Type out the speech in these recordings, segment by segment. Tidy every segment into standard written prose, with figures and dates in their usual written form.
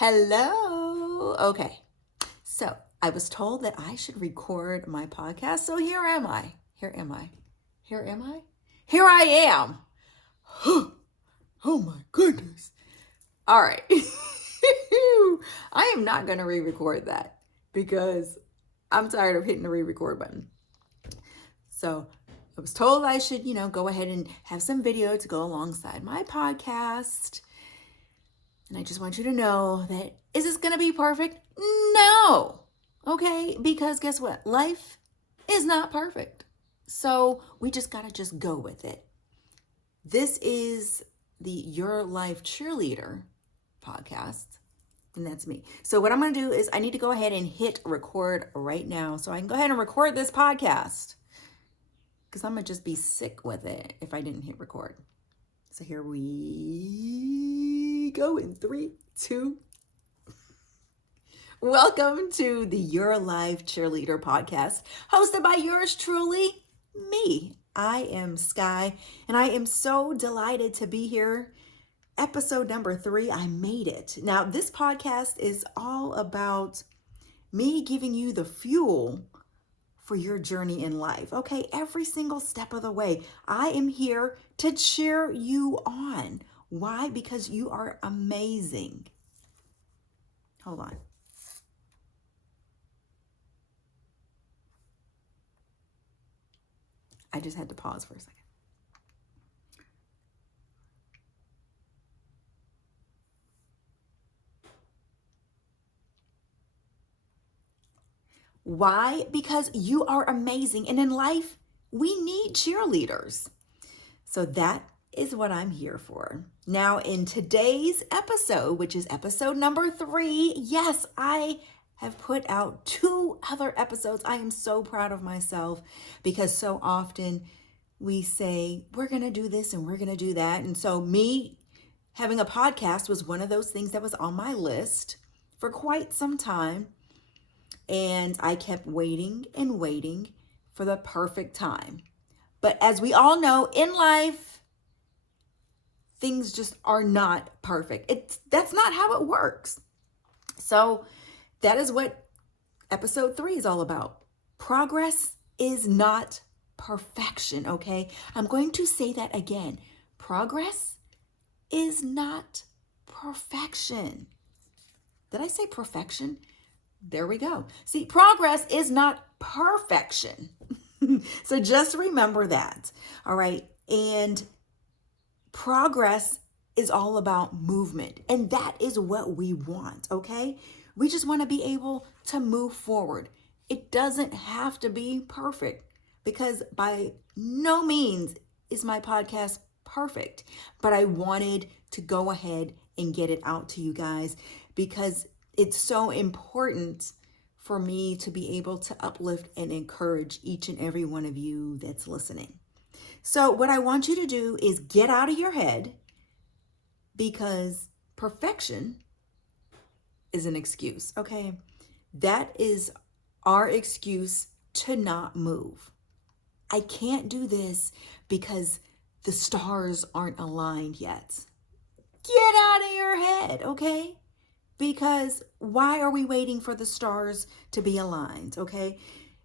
Hello. Okay. So I was told that I should record my podcast. So here am I. Here am I. Here am I. Here I am. Oh my goodness. All right. I am not going to re-record that because I'm tired of hitting the re-record button. So I was told I should, go ahead and have some video to go alongside my podcast. And I just want you to know that, is this going to be perfect? No. Okay? Because guess what? Life is not perfect. So we just got to just go with it. This is the Your Life Cheerleader podcast. And that's me. So what I'm going to do is I need to go ahead and hit record right now so I can go ahead and record this podcast. Because I'm going to just be sick with it if I didn't hit record. So here we go in 3, 2. Welcome to the Your Life Cheerleader podcast, hosted by yours truly, me. I am Sky, and I am so delighted to be here. Episode number 3, I made it. Now, this podcast is all about me giving you the fuel for your journey in life. Okay, every single step of the way, I am here to cheer you on. Why? Because you are amazing. Hold on. I just had to pause for a second. Why? Because you are amazing. And in life, we need cheerleaders. So that is what I'm here for. Now, in today's episode, which is episode number 3, yes, I have put out 2 other episodes. I am so proud of myself because so often we say, we're going to do this and we're going to do that. And so me having a podcast was one of those things that was on my list for quite some time. And I kept waiting and waiting for the perfect time. But as we all know, in life, things just are not perfect. That's not how it works. So that is what episode 3 is all about. Progress is not perfection, okay? I'm going to say that again. Progress is not perfection. Did I say perfection? There we go. See, progress is not perfection. So just remember that. All right. And progress is all about movement. And that is what we want. Okay. We just want to be able to move forward. It doesn't have to be perfect because by no means is my podcast perfect. But I wanted to go ahead and get it out to you guys because it's so important for me to be able to uplift and encourage each and every one of you that's listening. So what I want you to do is get out of your head because perfection is an excuse, okay? That is our excuse to not move. I can't do this because the stars aren't aligned yet. Get out of your head, okay? Because why are we waiting for the stars to be aligned, okay?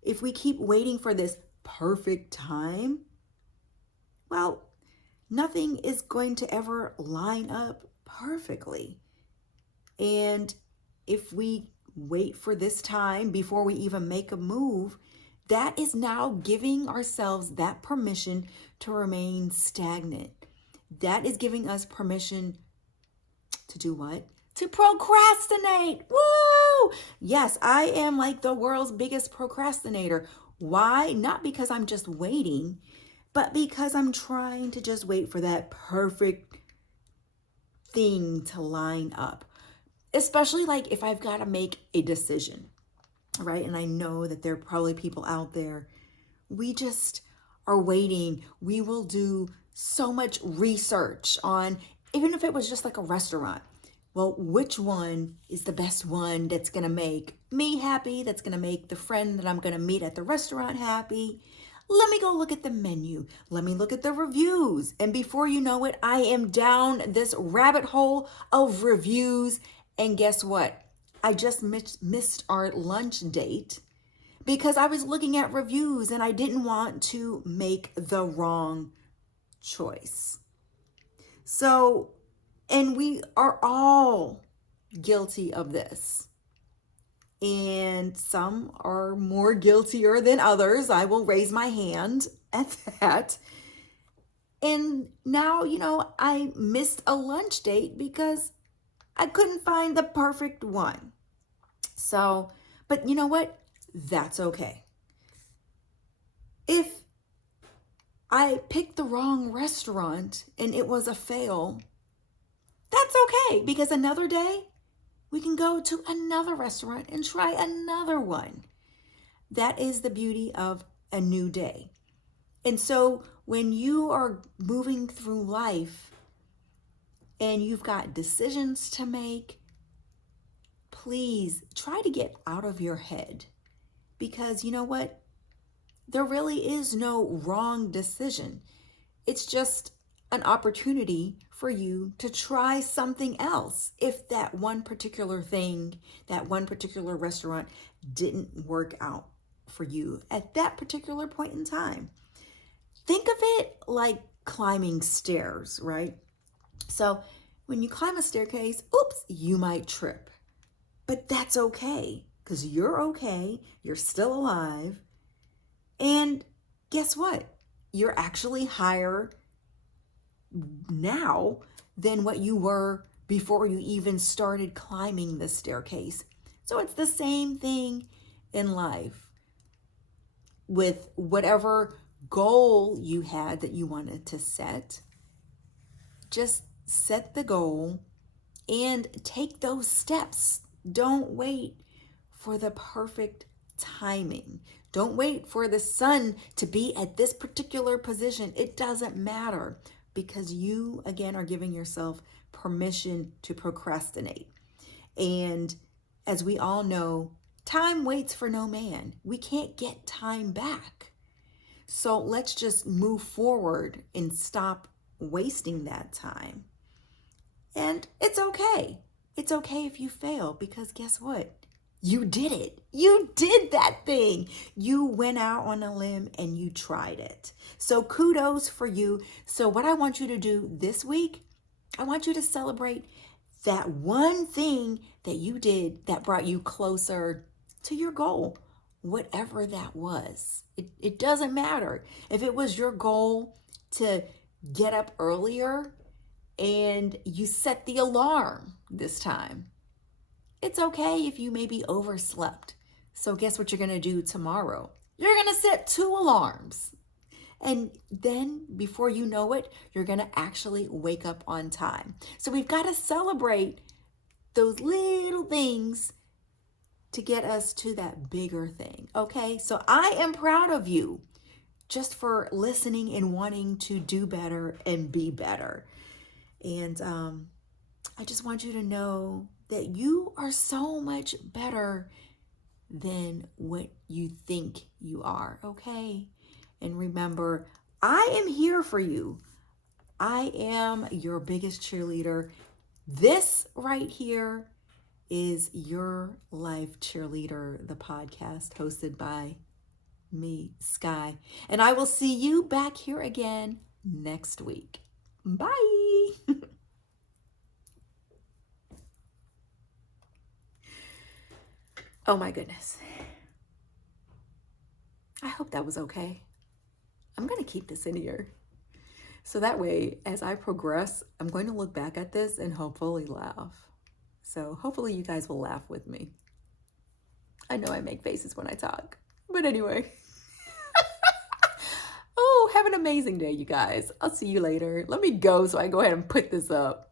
If we keep waiting for this perfect time, well, nothing is going to ever line up perfectly. And if we wait for this time before we even make a move, that is now giving ourselves that permission to remain stagnant. That is giving us permission to do what? To procrastinate. Woo! Yes, I am like the world's biggest procrastinator. Why? Not because I'm just waiting, but because I'm trying to just wait for that perfect thing to line up. Especially like if I've got to make a decision, right? And I know that there are probably people out there. We just are waiting. We will do so much research on, even if it was just like a restaurant. Well, which one is the best one that's going to make me happy, that's going to make the friend that I'm going to meet at the restaurant happy? Let me go look at the menu. Let me look at the reviews. And before you know it, I am down this rabbit hole of reviews And guess what? I just missed our lunch date because I was looking at reviews and I didn't want to make the wrong choice. So, and we are all guilty of this. And some are more guiltier than others. I will raise my hand at that. And now, I missed a lunch date because I couldn't find the perfect one. So, but you know what? That's okay. If I picked the wrong restaurant and it was a fail, that's okay, because another day we can go to another restaurant and try another one. That is the beauty of a new day. And so when you are moving through life and you've got decisions to make, please try to get out of your head, because you know what? There really is no wrong decision. It's just an opportunity for you to try something else if that one particular thing, that one particular restaurant didn't work out for you at that particular point in time. Think of it like climbing stairs, right? So when you climb a staircase, oops, you might trip. But that's okay, because you're okay, you're still alive. And guess what? You're actually higher now than what you were before you even started climbing the staircase. So it's the same thing in life. With whatever goal you had that you wanted to set, just set the goal and take those steps. Don't wait for the perfect timing. Don't wait for the sun to be at this particular position. It doesn't matter, because you, again, are giving yourself permission to procrastinate. And as we all know, time waits for no man. We can't get time back. So let's just move forward and stop wasting that time. And it's okay. It's okay if you fail, because guess what? You did it. You did that thing. You went out on a limb and you tried it. So kudos for you. So what I want you to do this week, I want you to celebrate that one thing that you did that brought you closer to your goal, whatever that was. It doesn't matter. If it was your goal to get up earlier and you set the alarm this time, it's okay if you maybe overslept. So guess what you're going to do tomorrow? You're going to set 2 alarms. And then before you know it, you're going to actually wake up on time. So we've got to celebrate those little things to get us to that bigger thing. Okay? So I am proud of you just for listening and wanting to do better and be better. And I just want you to know that you are so much better than what you think you are, okay? And remember, I am here for you. I am your biggest cheerleader. This right here is Your Life Cheerleader, the podcast hosted by me, Sky. And I will see you back here again next week. Bye. Oh my goodness. I hope that was okay. I'm going to keep this in here. So that way, as I progress, I'm going to look back at this and hopefully laugh. So hopefully you guys will laugh with me. I know I make faces when I talk, but anyway. Oh, have an amazing day, you guys. I'll see you later. Let me go so I can go ahead and put this up.